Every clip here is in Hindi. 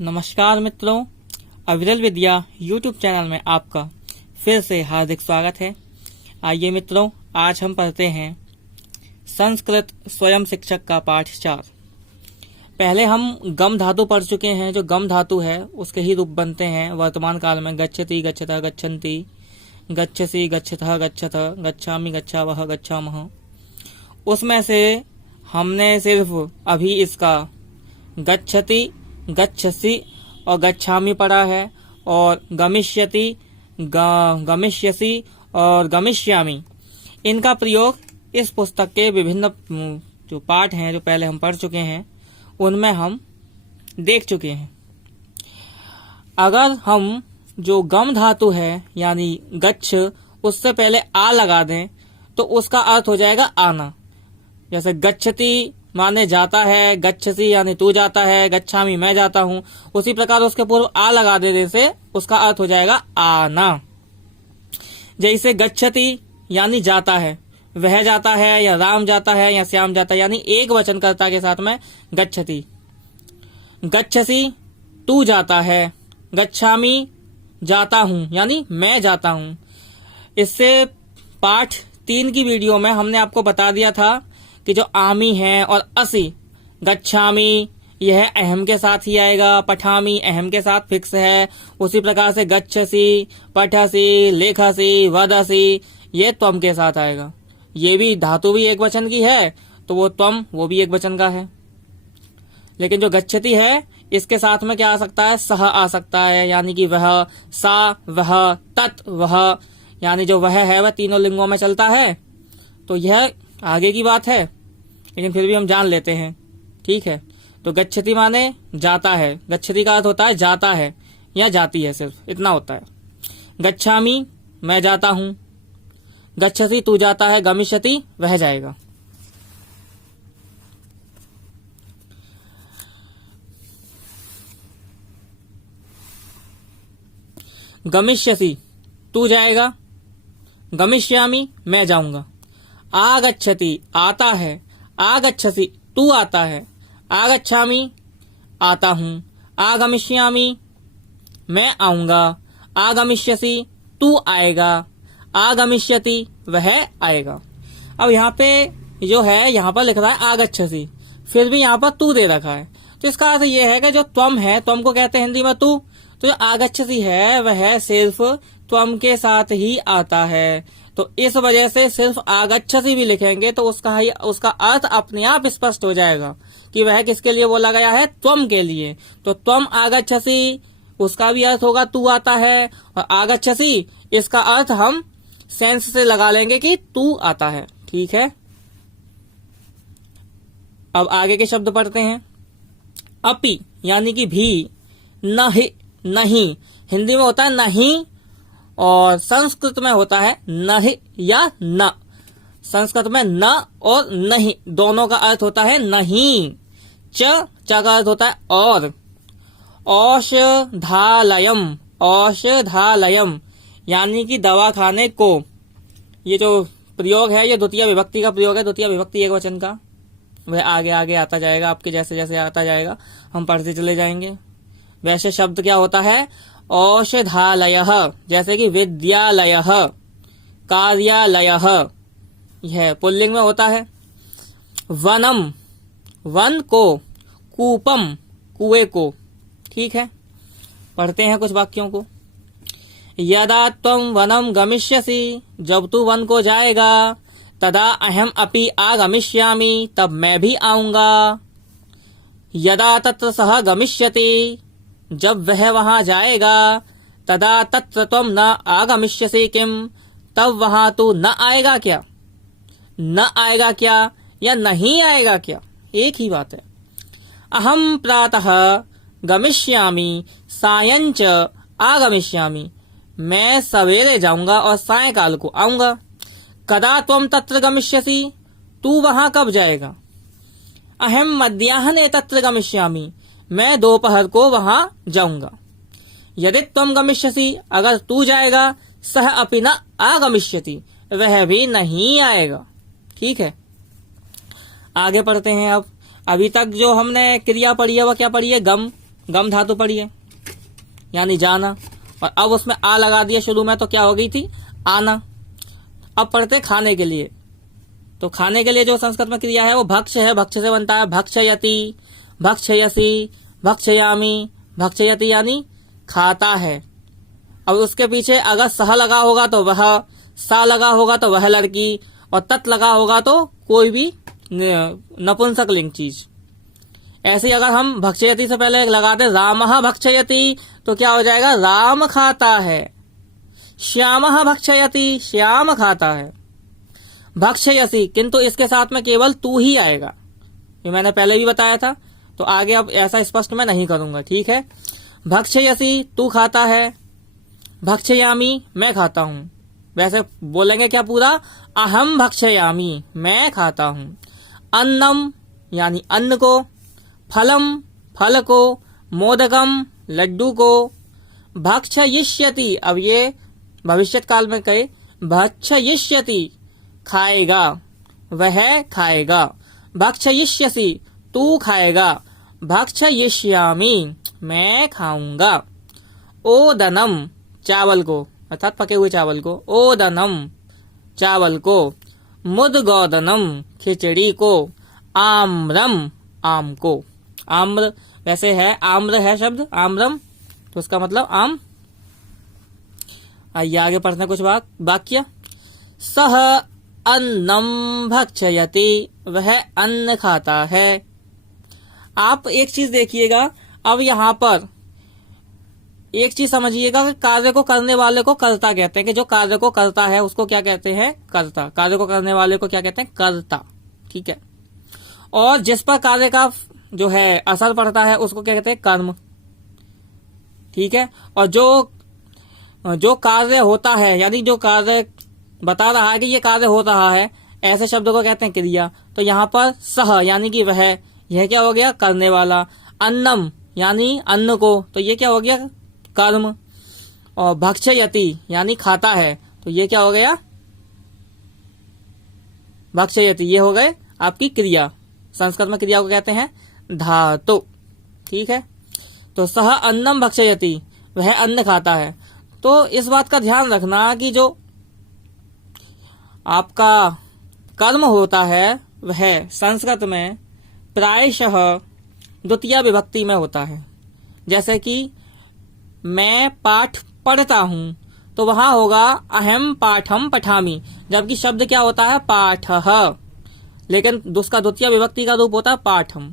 नमस्कार मित्रों, अविरल विद्या यूट्यूब चैनल में आपका फिर से हार्दिक स्वागत है। आइए मित्रों, आज हम पढ़ते हैं संस्कृत स्वयं शिक्षक का पाठ 4। पहले हम गम धातु पढ़ चुके हैं। जो गम धातु है उसके ही रूप बनते हैं वर्तमान काल में गच्छति, गच्छतः, गच्छन्ति, गच्छसि, गच्छतः, गच्छथ, गच्छामि, गच्छावः, गच्छामः। उसमें से हमने सिर्फ अभी इसका गच्छति, गच्छसि और गच्छामि पढ़ा है, और गमिष्यति, गमिष्यसि और गमिष्यामि, इनका प्रयोग इस पुस्तक के विभिन्न जो पाठ हैं जो पहले हम पढ़ चुके हैं उनमें हम देख चुके हैं। अगर हम जो गम धातु है यानी गच्छ उससे पहले आ लगा दें तो उसका अर्थ हो जाएगा आना। जैसे गच्छति माने जाता है, गच्छसि यानी तू जाता है, गच्छामि मैं जाता हूँ। उसी प्रकार उसके पूर्व आ लगा देने से उसका अर्थ हो जाएगा आना। जैसे गच्छति यानी जाता है, वह जाता है या राम जाता है या श्याम जाता है, यानी एक वचनकर्ता के साथ में गच्छति। गच्छसि तू जाता है, गच्छामि जाता हूँ यानी मैं जाता हूँ। इससे पाठ 3 की वीडियो में हमने आपको बता दिया था कि जो आमी है और असि, गच्छामि यह अहम के साथ ही आएगा, पठामी अहम के साथ फिक्स है। उसी प्रकार से गच्छसि, पठसि, लेखसि, वदसि ये त्वम के साथ आएगा। ये भी धातु भी एक वचन की है तो वो त्वम वो भी एक वचन का है। लेकिन जो गच्छति है इसके साथ में क्या आ सकता है? सह आ सकता है, यानी कि वह, सा, वह, तत्, वह, यानी जो वह है वह तीनों लिंगों में चलता है। तो यह आगे की बात है लेकिन फिर भी हम जान लेते हैं, ठीक है। तो गच्छति माने जाता है, गच्छति का अर्थ होता है जाता है या जाती है, सिर्फ इतना होता है। गच्छामि मैं जाता हूं, गच्छसि तू जाता है, गमिष्यति वह जाएगा। गमिष्यसि तू जाएगा, गमिष्यामि मैं जाऊंगा। आगच्छति आता है, आगच्छसि तू आता है, आगच्छामि आता हूं, आगमिष्यामि मैं आऊंगा, आगमिष्यसि तू आएगा, आगमिष्यति वह आएगा। अब यहाँ पे जो है यहाँ पर लिख रहा है आगच्छसि, फिर भी यहाँ पर तू दे रखा है। तो इसका अर्थ ये है कि जो त्वम है, त्वम को कहते हैं हिंदी में तू, तो जो आगच्छसि है वह सिर्फ त्वम के साथ ही आता है। तो इस वजह से सिर्फ आगच्छसि भी लिखेंगे तो उसका अर्थ अपने आप स्पष्ट हो जाएगा कि वह किसके लिए बोला गया है? त्वम के लिए। तो त्वम आगच्छसि उसका भी अर्थ होगा तू आता है, और आगच्छसि इसका अर्थ हम सेंस से लगा लेंगे कि तू आता है, ठीक है। अब आगे के शब्द पढ़ते हैं। अपि यानी कि भी, नहीं हिंदी में होता है नहीं, और संस्कृत में होता है नहीं या न। संस्कृत में न और नहीं दोनों का अर्थ होता है नहीं। च का अर्थ होता है और। औषधालयम, औषधालयम यानी कि दवाखाने को। ये जो प्रयोग है ये द्वितीय विभक्ति का प्रयोग है, द्वितीय विभक्ति एक वचन का। वह आगे आगे आता जाएगा, आपके जैसे जैसे आता जाएगा हम पढ़ते चले जाएंगे। वैसे शब्द क्या होता है? औषधालयः, जैसे कि विद्यालयः, कार्यालयः, यह पुल्लिंग में होता है। वनम, वन को, कूपम, कुएं को, ठीक है। पढ़ते हैं कुछ वाक्यों को। यदा त्वं वनम गमिष्यसि, जब तू वन को जाएगा, तदा अहम अपि आगमिष्यामि, तब मैं भी आऊंगा। यदा तत्र सः गमिष्यति, जब वह वहां जाएगा, तदा तत्र त्वं न आगमिष्यसि किम, तब वहां तू न आएगा क्या? न आएगा क्या या नहीं आएगा क्या? एक ही बात है। अहम प्रातः गमिष्यामि, सायंच आगमिष्यामि, मैं सवेरे जाऊंगा और सायंकाल को आऊंगा। कदा त्वं तत्र गमिष्यसि, तू वहां कब जाएगा? अहम मध्याह्ने तत्र गमिष्यामि, मैं दोपहर को वहां जाऊंगा। यदि त्वं गमिष्यसि, अगर तू जाएगा, सह अपि न आगमिष्यति, वह भी नहीं आएगा, ठीक है। आगे पढ़ते हैं। अब अभी तक जो हमने क्रिया पढ़ी है वह क्या पढ़ी है? गम, गम धातु पड़ी है यानी जाना, और अब उसमें आ लगा दिया शुरू में तो क्या हो गई थी आना। अब पढ़ते खाने के लिए। तो खाने के लिए जो संस्कृत में क्रिया है वो भक्ष है, भक्ष से बनता है भक्षयति, भक्षयसी, भक्षयामी, भक्षयति यानी खाता है। अब उसके पीछे अगर सह लगा होगा तो वह, सा लगा होगा तो वह लड़की, और तत् लगा होगा तो कोई भी नपुंसक लिंग चीज। ऐसे ही अगर हम भक्षयति से पहले लगाते रामः भक्षयति तो क्या हो जाएगा राम खाता है। श्यामः भक्षयति, श्याम खाता है। भक्षयसी, किंतु इसके साथ में केवल तू ही आएगा, ये मैंने पहले भी बताया था, तो आगे अब ऐसा स्पष्ट मैं नहीं करूंगा, ठीक है। भक्षयसी तू खाता है, भक्षयामी मैं खाता हूं। वैसे बोलेंगे क्या पूरा, अहम भक्षयामी मैं खाता हूं। अन्नम यानी अन्न को, फलम फल को, मोदकम लड्डू को, भक्षयिष्यति, अब ये भविष्यत काल में कहे भक्षयिष्यति खाएगा, वह खाएगा। भक्षयिष्यसि तू खाएगा, भक्षयिष्यामि मैं खाऊंगा। ओदनम चावल को, अर्थात पके हुए चावल को, ओदनम चावल को, मुद्गोदनम खिचड़ी को, आम्रम आम को। आम्र वैसे है, आम्र है शब्द आम्रम, तो उसका मतलब आम। आइए आगे पढ़ते हैं कुछ वाक्य। सह अन्नम भक्षयति, वह अन्न खाता है। आप एक चीज देखिएगा, अब यहाँ पर एक चीज समझिएगा कि कार्य को करने वाले को कर्ता कहते हैं, कि जो कार्य को करता है उसको क्या कहते हैं कर्ता, कार्य को करने वाले को क्या कहते हैं कर्ता, ठीक है। और जिस पर कार्य का जो है असर पड़ता है उसको क्या कहते हैं कर्म, ठीक है। और जो कार्य होता है यानी जो कार्य बता रहा है कि ये कार्य हो रहा है, ऐसे शब्द को कहते हैं क्रिया। तो यहाँ पर सह यानी कि वह, यह क्या हो गया करने वाला। अन्नम यानी अन्न को, तो ये क्या हो गया कर्म। और भक्षयति यानी खाता है, तो ये क्या हो गया भक्षयति, ये हो गए आपकी क्रिया। संस्कृत में क्रिया को कहते हैं धातु, ठीक है। तो सह अन्नम भक्षयति, वह अन्न खाता है। तो इस बात का ध्यान रखना कि जो आपका कर्म होता है वह संस्कृत में प्रायशः द्वितीय विभक्ति में होता है। जैसे कि मैं पाठ पढ़ता हूं तो वहां होगा अहम पाठम पठामि, जबकि शब्द क्या होता है पाठः, लेकिन उसका द्वितीय विभक्ति का रूप होता है पाठम।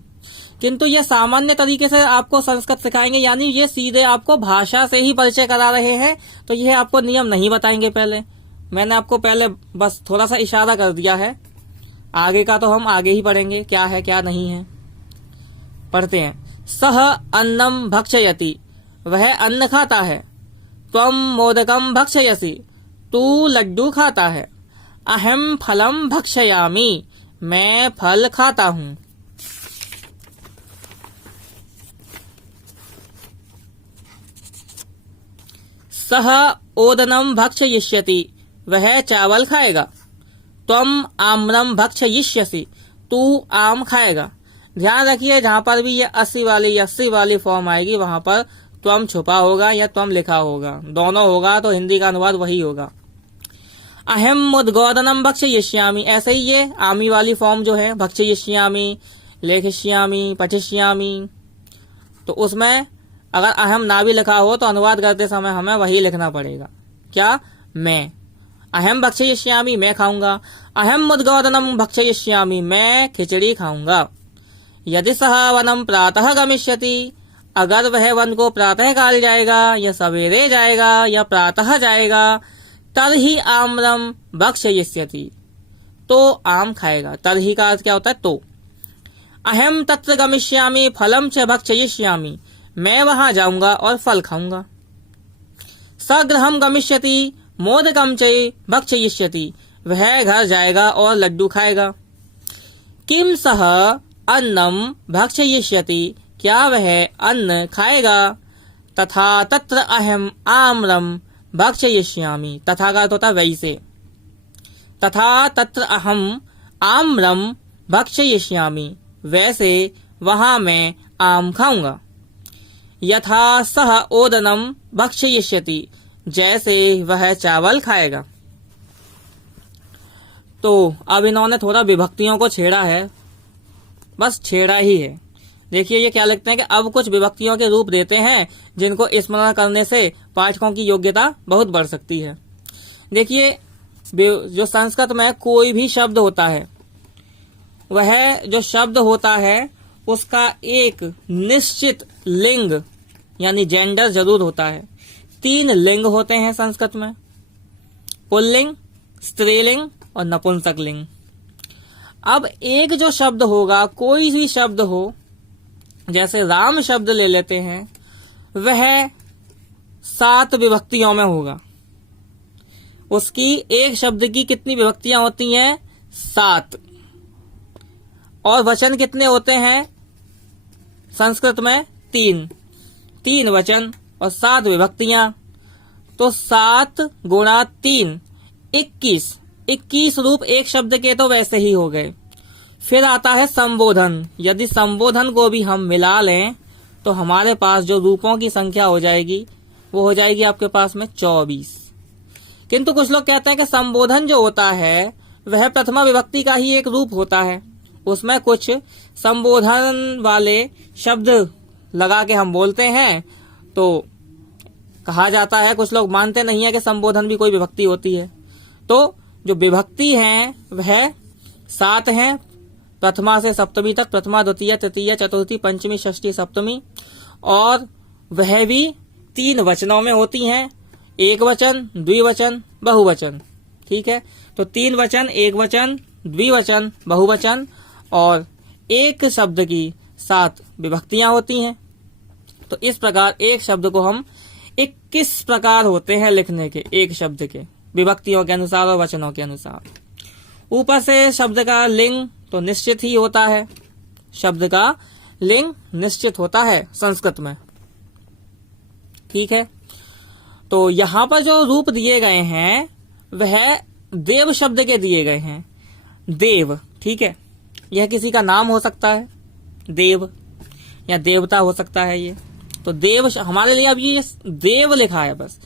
किंतु ये सामान्य तरीके से आपको संस्कृत सिखाएंगे, यानी ये सीधे आपको भाषा से ही परिचय करा रहे हैं, तो यह आपको नियम नहीं बताएंगे। पहले मैंने आपको पहले बस थोड़ा सा इशारा कर दिया है, आगे का तो हम आगे ही पढ़ेंगे क्या है क्या नहीं है। पढ़ते हैं। सह अन्नम भक्षयति, वह अन्न खाता है। त्वम मोदकम भक्षयसि, तू लड्डू खाता है। अहम फलम भक्षयामि, मैं फल खाता हूं। सह ओदनम भक्षयिष्यति, वह चावल खाएगा। त्वम आम्रम भक्षयिष्यसि, तू आम खाएगा। ध्यान रखिए जहां पर भी ये 80 वाली फॉर्म आएगी वहां पर त्वम छुपा होगा या त्वम लिखा होगा, दोनों होगा तो हिंदी का अनुवाद वही होगा। अहम मुद्गोदनम भक्षयिष्यामि, ऐसे ही ये आमी वाली फॉर्म जो है भक्षयिष्यामि, लेखिष्यामि, पठिष्यामि, तो उसमें अगर अहम ना भी लिखा हो तो अनुवाद करते समय हमें वही लिखना पड़ेगा। क्या मैं अहम भक्षयिष्यामि, मैं खाऊंगा। अहम मुद्गोदनम भक्षयिष्यामि, मैं खिचड़ी खाऊंगा। यदि सह वनम प्रातः गमिष्यति, अगर वह वन को प्रातः काल जाएगा या सवेरे जाएगा या प्रातः जाएगा, तरहि आम्रम भक्षयिष्यति, तो आम खाएगा। तरहि का अर्थ क्या होता है तो। अहम तत्र गमिष्यामि फलम च भक्षयिष्यामि, मैं वहां जाऊंगा और फल खाऊंगा। सगृहम गमिष्यति मोदकम च भक्षयिष्यति, वह घर जाएगा और लड्डू खाएगा। किम सह अन्नम भक्षयिष्यति, क्या वह अन्न खाएगा। तथा तत्र अहम आम्रम भक्षयिष्यामि, तथा का अर्थ होता वैसे। तथा तत्र अहम आम्रम भक्षयिष्यामि, वैसे वहां मैं आम खाऊंगा। यथा सह ओदनम भक्षयिष्यति, जैसे वह चावल खाएगा। तो अब इन्होंने थोड़ा विभक्तियों को छेड़ा है, बस छेड़ा ही है। देखिए ये क्या लिखते हैं कि अब कुछ विभक्तियों के रूप देते हैं जिनको स्मरण करने से पाठकों की योग्यता बहुत बढ़ सकती है। देखिए जो संस्कृत में कोई भी शब्द होता है, वह जो शब्द होता है उसका एक निश्चित लिंग यानी जेंडर जरूर होता है। 3 लिंग होते हैं संस्कृत में, पुल्लिंग, स्त्रीलिंग और नपुंसक लिंग। अब एक जो शब्द होगा, कोई भी शब्द हो, जैसे राम शब्द ले लेते हैं, वह 7 विभक्तियों में होगा। उसकी एक शब्द की कितनी विभक्तियां होती हैं? 7। और वचन कितने होते हैं संस्कृत में? 3 वचन और 7 विभक्तियां। तो 7 गुणा 3 21 रूप एक शब्द के तो वैसे ही हो गए। फिर आता है संबोधन। यदि संबोधन को भी हम मिला लें तो हमारे पास जो रूपों की संख्या हो जाएगी वो हो जाएगी आपके पास में 24। किंतु कुछ लोग कहते हैं कि संबोधन जो होता है वह प्रथमा विभक्ति का ही एक रूप होता है, उसमें कुछ संबोधन वाले शब्द लगा के हम बोलते हैं तो कहा जाता है। कुछ लोग मानते नहीं है कि संबोधन भी कोई विभक्ति होती है। तो जो विभक्ति हैं वह 7 हैं, प्रथमा से सप्तमी तक, प्रथमा, द्वितीय, तृतीय, चतुर्थी, पंचमी, षष्ठी, सप्तमी। और वह भी 3 वचनों में होती हैं, एक वचन, द्विवचन, बहुवचन। ठीक है, तो 3 वचन, एक वचन, द्विवचन, बहुवचन और एक शब्द की 7 विभक्तियां होती हैं। तो इस प्रकार एक शब्द को हम 21 प्रकार होते हैं लिखने के, एक शब्द के विभक्तियों के अनुसार और वचनों के अनुसार। ऊपर से शब्द का लिंग तो निश्चित ही होता है, शब्द का लिंग निश्चित होता है संस्कृत में। ठीक है, तो यहाँ पर जो रूप दिए गए हैं वह देव शब्द के दिए गए हैं। देव, ठीक है, यह किसी का नाम हो सकता है, देव, या देवता हो सकता है। ये तो देव हमारे लिए अब ये देव लिखा है बस।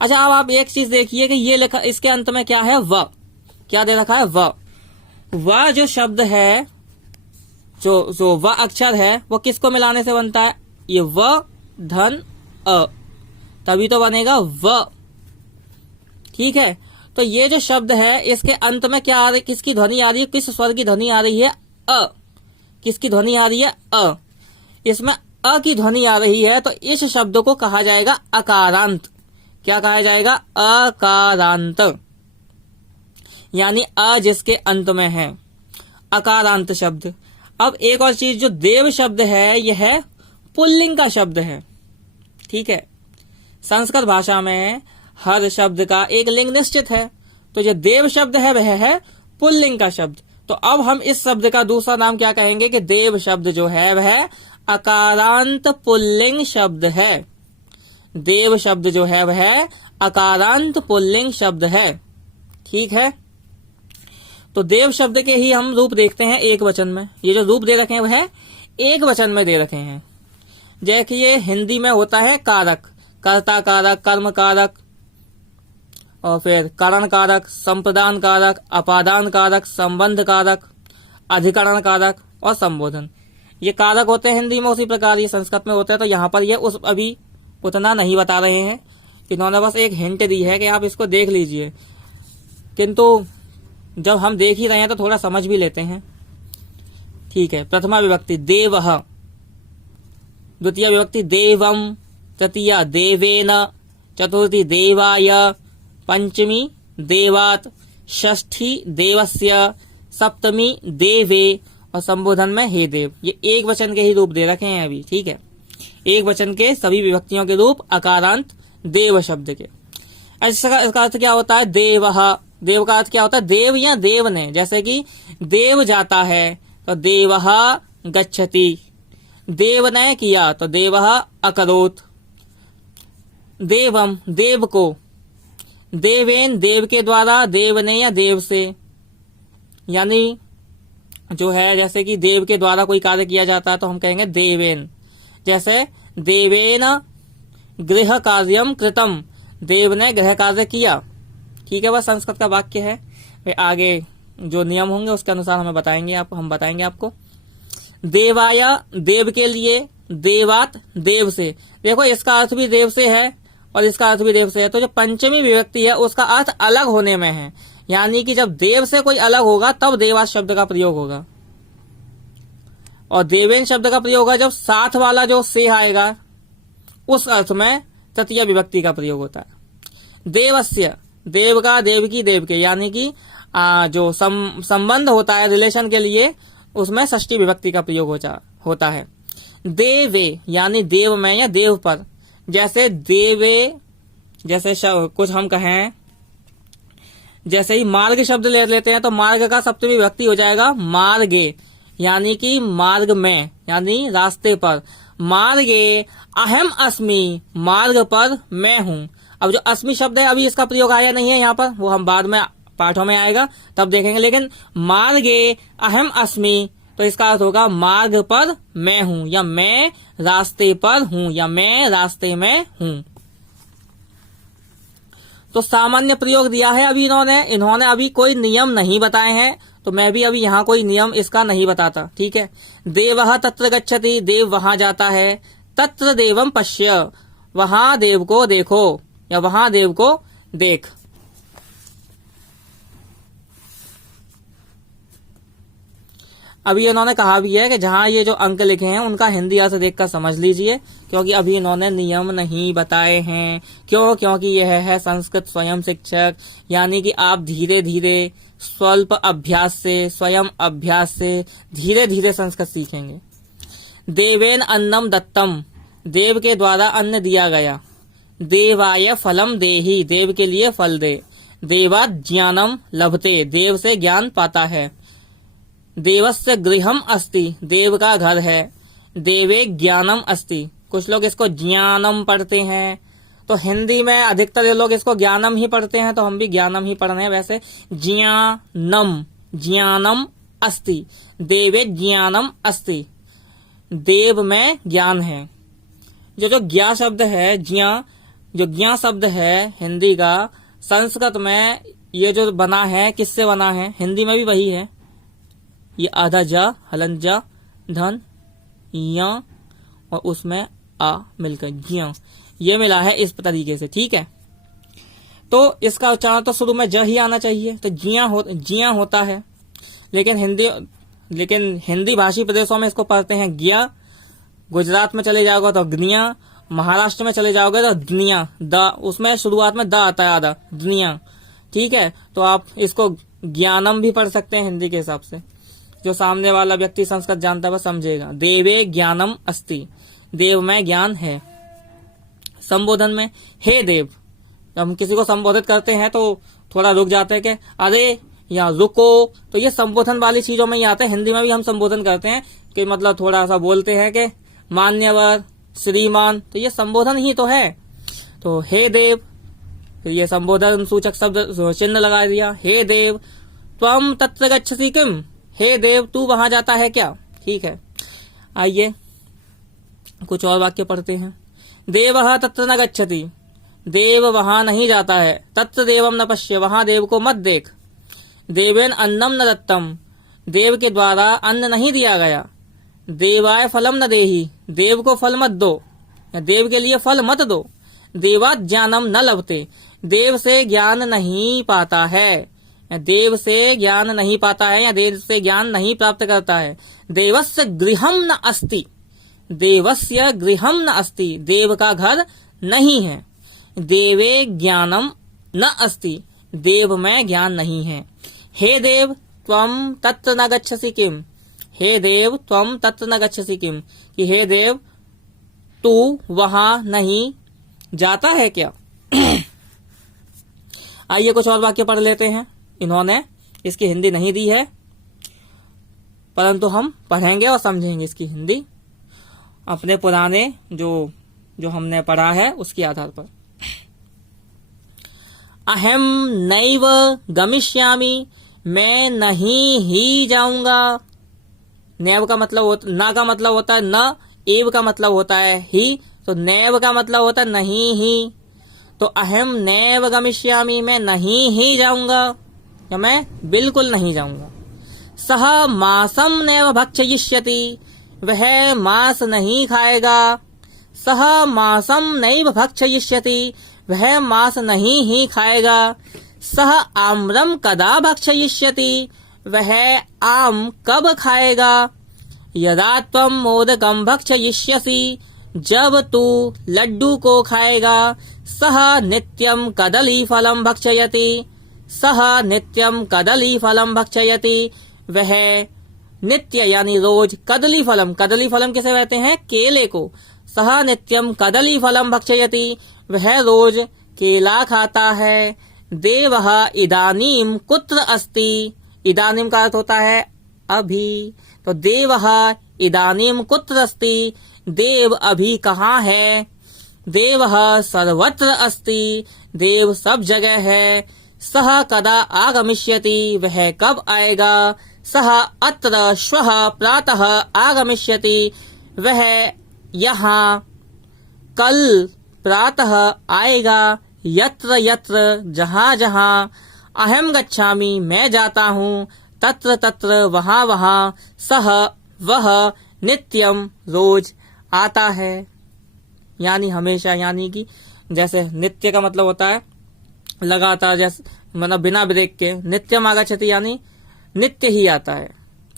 अच्छा, अब आप एक चीज देखिए कि ये लिखा, इसके अंत में क्या है? व। क्या दे रखा है? व जो शब्द है, जो व अक्षर है, वो किसको मिलाने से बनता है? ये व धन अ, तभी तो बनेगा व। ठीक है, तो ये जो शब्द है इसके अंत में क्या आ रही, किसकी ध्वनि आ रही है? किस स्वर की ध्वनि आ रही है? अ। किसकी ध्वनि आ रही है? अ। इसमें अ की ध्वनि आ रही है तो इस शब्द को कहा जाएगा अकारांत। क्या कहा जाएगा? अकारांत, यानी अ जिसके अंत में है, अकारांत शब्द। अब एक और चीज, जो देव शब्द है यह पुल्लिंग का शब्द है। ठीक है, संस्कृत भाषा में हर शब्द का एक लिंग निश्चित है, तो जो देव शब्द है वह है पुल्लिंग का शब्द। तो अब हम इस शब्द का दूसरा नाम क्या कहेंगे कि देव शब्द जो है वह अकारांत पुल्लिंग शब्द है। देव शब्द जो है वह अकारांत पुल्लिंग शब्द है। ठीक है, तो देव शब्द के ही हम रूप देखते हैं एक वचन में। ये जो रूप दे रखे हैं वह एक वचन में दे रखे हैं। जैसे ये हिंदी में होता है कारक, कर्ता कारक, कर्म कारक, और फिर करण कारक, संप्रदान कारक, अपादान कारक, संबंध कारक, अधिकरण कारक और संबोधन। ये कारक होते हैं हिंदी में, उसी प्रकार ये संस्कृत में होते हैं। तो यहाँ पर ये उस अभी उतना नहीं बता रहे हैं, इन्होंने बस एक हिंट दी है कि आप इसको देख लीजिए, किंतु जब हम देख ही रहे हैं तो थोड़ा समझ भी लेते हैं। ठीक है, प्रथमा विभक्ति देवः, द्वितीय विभक्ति देवम, तृतीया देवेन, चतुर्थी देवाय, पंचमी देवात, षष्ठी देवस्य, सप्तमी देवे और संबोधन में हे देव। ये एक वचन के ही रूप दे रखे हैं अभी। ठीक है, एक वचन के सभी विभक्तियों के रूप अकारांत देव शब्द के। इसका अर्थ क्या होता है? देवः। देव का अर्थ क्या होता है? देव या देव ने, जैसे कि देव जाता है तो देवः गच्छति, देव ने किया तो देवः अकरोत्, देवम देव को, देवेन देव के द्वारा, देव ने या देव से, यानी जो है जैसे कि देव के द्वारा कोई कार्य किया जाता है तो हम कहेंगे देवेन। जैसे देवेन गृह कार्यम कृतम, देव ने गृह कार्य किया। ठीक है, वह संस्कृत का वाक्य है। वे आगे जो नियम होंगे उसके अनुसार हम बताएंगे आपको। देवाया, देव के लिए, देवात, देव से। देखो इसका अर्थ भी देव से है और इसका अर्थ भी देव से है, तो जो पंचमी विभक्ति है उसका अर्थ अलग होने में है, यानी कि जब देव से कोई अलग होगा तब देवात शब्द का प्रयोग होगा, और देवेन शब्द का प्रयोग होगा जब साथ वाला जो से आएगा उस अर्थ में तृतीय विभक्ति का प्रयोग होता है। देवस्य, देव का, देव की, देव के, यानी कि जो संबंध होता है रिलेशन के लिए उसमें षष्ठी विभक्ति का प्रयोग होता है। देवे यानी देव में या देव पर, जैसे देवे, जैसे कुछ हम कहें, जैसे ही मार्ग शब्द ले लेते हैं तो मार्ग का सप्तमी विभक्ति हो जाएगा मार्गे, यानी कि मार्ग में, यानी रास्ते पर। मार्गे अहम अस्मि, मार्ग पर मैं हूं। अब जो अस्मि शब्द है अभी इसका प्रयोग आया नहीं है यहाँ पर, वो हम बाद में पाठों में आएगा तब देखेंगे, लेकिन मार्गे अहम अस्मि तो इसका अर्थ होगा मार्ग पर मैं हूं, या मैं रास्ते पर हूं, या मैं रास्ते में हूं। तो सामान्य प्रयोग दिया है अभी इन्होंने अभी कोई नियम नहीं बताए हैं, तो मैं भी अभी यहाँ कोई नियम इसका नहीं बताता। ठीक है, देवः तत्र गच्छति, देव वहां जाता है। तत्र देवम पश्य, वहां देव को देखो, या वहां देव को देख। अभी इन्होंने कहा भी है कि जहां ये जो अंक लिखे हैं उनका हिंदी अर्थ देखकर समझ लीजिए, क्योंकि अभी इन्होंने नियम नहीं बताए हैं। क्योंकि यह है संस्कृत स्वयं शिक्षक, यानी कि आप धीरे धीरे स्वल्प अभ्यास से, स्वयं अभ्यास से धीरे धीरे संस्कृत सीखेंगे। देवेन अन्नम दत्तम, देव के द्वारा अन्न दिया गया। देवाय फलम देहि, देव के लिए फल दे। देवात ज्ञानम लभते, देव से ज्ञान पाता है। देवस्य गृहम अस्ति, देव का घर है। देवे ज्ञानम अस्ति, कुछ लोग इसको ज्ञानम पढ़ते हैं, तो हिंदी में अधिकतर लोग इसको ज्ञानम ही पढ़ते हैं, तो हम भी ज्ञानम ही पढ़ रहे हैं। वैसे ज्ञानम, ज्ञानम अस्ति, देवे ज्ञानम अस्ति, देव में ज्ञान है। जो ज्ञा शब्द है, जो ज्ञा शब्द है हिंदी का, संस्कृत में ये जो बना है किससे बना है, हिंदी में भी वही है। ये आधा जा, हलन जा, धन या और उसमें आ मिलकर ज्ञा, ये मिला है इस तरीके से। ठीक है, तो इसका उच्चारण तो शुरू में ज ही आना चाहिए, तो जिया होता है, लेकिन हिंदी भाषी प्रदेशों में इसको पढ़ते हैं ज्ञा। गुजरात में चले जाओगे तो ग्निया, महाराष्ट्र में चले जाओगे तो द्निया, द उसमें शुरुआत में द आता है आधा, द्निया। ठीक है, तो आप इसको ज्ञानम भी पढ़ सकते हैं हिंदी के हिसाब से। जो सामने वाला व्यक्ति संस्कृत जानता है वह समझेगा। देवे ज्ञानम अस्ति, देव में ज्ञान है। संबोधन में हे देव, जब हम किसी को संबोधित करते हैं तो थोड़ा रुक जाते हैं कि अरे या रुको, तो ये संबोधन वाली चीजों में ही आता है। हिंदी में भी हम संबोधन करते हैं कि मतलब थोड़ा सा बोलते हैं कि मान्यवर, श्रीमान, तो ये संबोधन ही तो है। तो हे देव, तो ये संबोधन सूचक शब्द चिन्ह लगा दिया। हे देव त्वम तत्र गच्छसि किम, हे देव तू वहां जाता है क्या। ठीक है, आइए कुछ और वाक्य पढ़ते हैं। देवः तत्र न गच्छति, देव वहां नहीं जाता है। तत्र देवम न पश्य, वहां देव को मत देख। देवेन अन्नम न दत्तम, देव के द्वारा अन्न नहीं दिया गया। देवाय फलम न देहि, देव को फल मत दो, या देव के लिए फल मत दो। देवात ज्ञानम न लभते, देव से ज्ञान नहीं पाता है, देव से ज्ञान नहीं पाता है या देव से ज्ञान नहीं प्राप्त करता है। देवस्य गृहम न अस्ति, देवस्य गृहम न अस्ति, देव का घर नहीं है। देवे ज्ञानम न अस्ति, देव में ज्ञान नहीं है। हे देव त्वम तत्र न गच्छसि किम, हे देव त्वम तत्र न गच्छसि किम, कि हे देव तू वहां नहीं जाता है क्या। आइए कुछ और वाक्य पढ़ लेते हैं। इन्होंने इसकी हिंदी नहीं दी है, परंतु हम पढ़ेंगे और समझेंगे इसकी हिंदी अपने पुराने जो हमने पढ़ा है उसके आधार पर। अहम नैव गमिष्यामि, मैं नहीं ही जाऊंगा। नैव का मतलब ना का मतलब होता है न एव का मतलब होता है ही, तो नैव का मतलब होता है नहीं ही। तो अहम नैव गमिष्यामि, मैं नहीं ही जाऊंगा, या मैं बिल्कुल नहीं जाऊंगा। सह मासम नैव भक्षयिष्यति, वह मांस नहीं खाएगा। सह मासम नैव भक्षयिष्यति, वह मांस नहीं ही खाएगा। सह आम्रम कदा भक्षयिष्यति, वह आम कब खाएगा। यदा त्वं मोदकं भक्षयिष्यसि, जब तू लड्डू को खाएगा। सह नित्यं कदलीफलं भक्षयति, सह नित्यं कदलीफलं भक्षयति, वह नित्य यानी रोज कदली फलम, कदली फलम किसे कहते हैं, केले को। सह नित्यम कदली फलम भक्षयति, वह रोज केला खाता है। देवः इदानीम कुत्र अस्ति, इदानीम का अर्थ होता है अभी, तो देवः इदानीम कुत्र अस्ति, देव अभी कहाँ है। देवः सर्वत्र अस्ति, देव सब जगह है। सह कदा आगमिष्यति, वह कब आएगा। सह अत्र श्वः प्रातः आगमिष्यति, वह यहाँ कल प्रातः आएगा। यत्र यत्र, जहाँ जहाँ, अहम गच्छामि, मैं जाता हूँ, तत्र तत्र, वहाँ वहाँ, सह वह, नित्यम रोज आता है, यानी हमेशा, यानी कि जैसे नित्य का मतलब होता है लगातार, जैसे मतलब बिना ब्रेक के। नित्यम आगच्छति यानी नित्य ही आता है,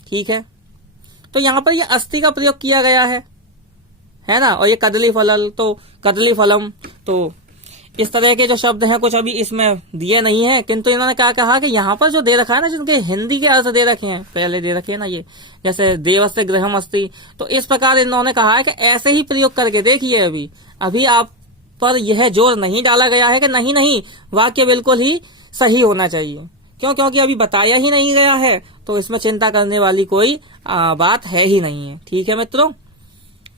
ठीक है। तो यहाँ पर ये अस्थि का प्रयोग किया गया है ना। और ये कदली फलल, तो कदली फलम, तो इस तरह के जो शब्द हैं कुछ अभी इसमें दिए नहीं है, किंतु इन्होंने क्या कहा कि यहाँ पर जो दे रखा है ना, जिनके हिंदी के अर्थ दे रखे हैं, पहले दे रखे हैं ना, ये जैसे देवस्य गृहम अस्ति, तो इस प्रकार इन्होंने कहा है कि ऐसे ही प्रयोग करके देखिए। अभी आप पर यह जोर नहीं डाला गया है कि नहीं नहीं वाक्य बिल्कुल ही सही होना चाहिए। क्यों? क्योंकि अभी बताया ही नहीं गया है, तो इसमें चिंता करने वाली कोई बात है ही नहीं है, ठीक है मित्रों।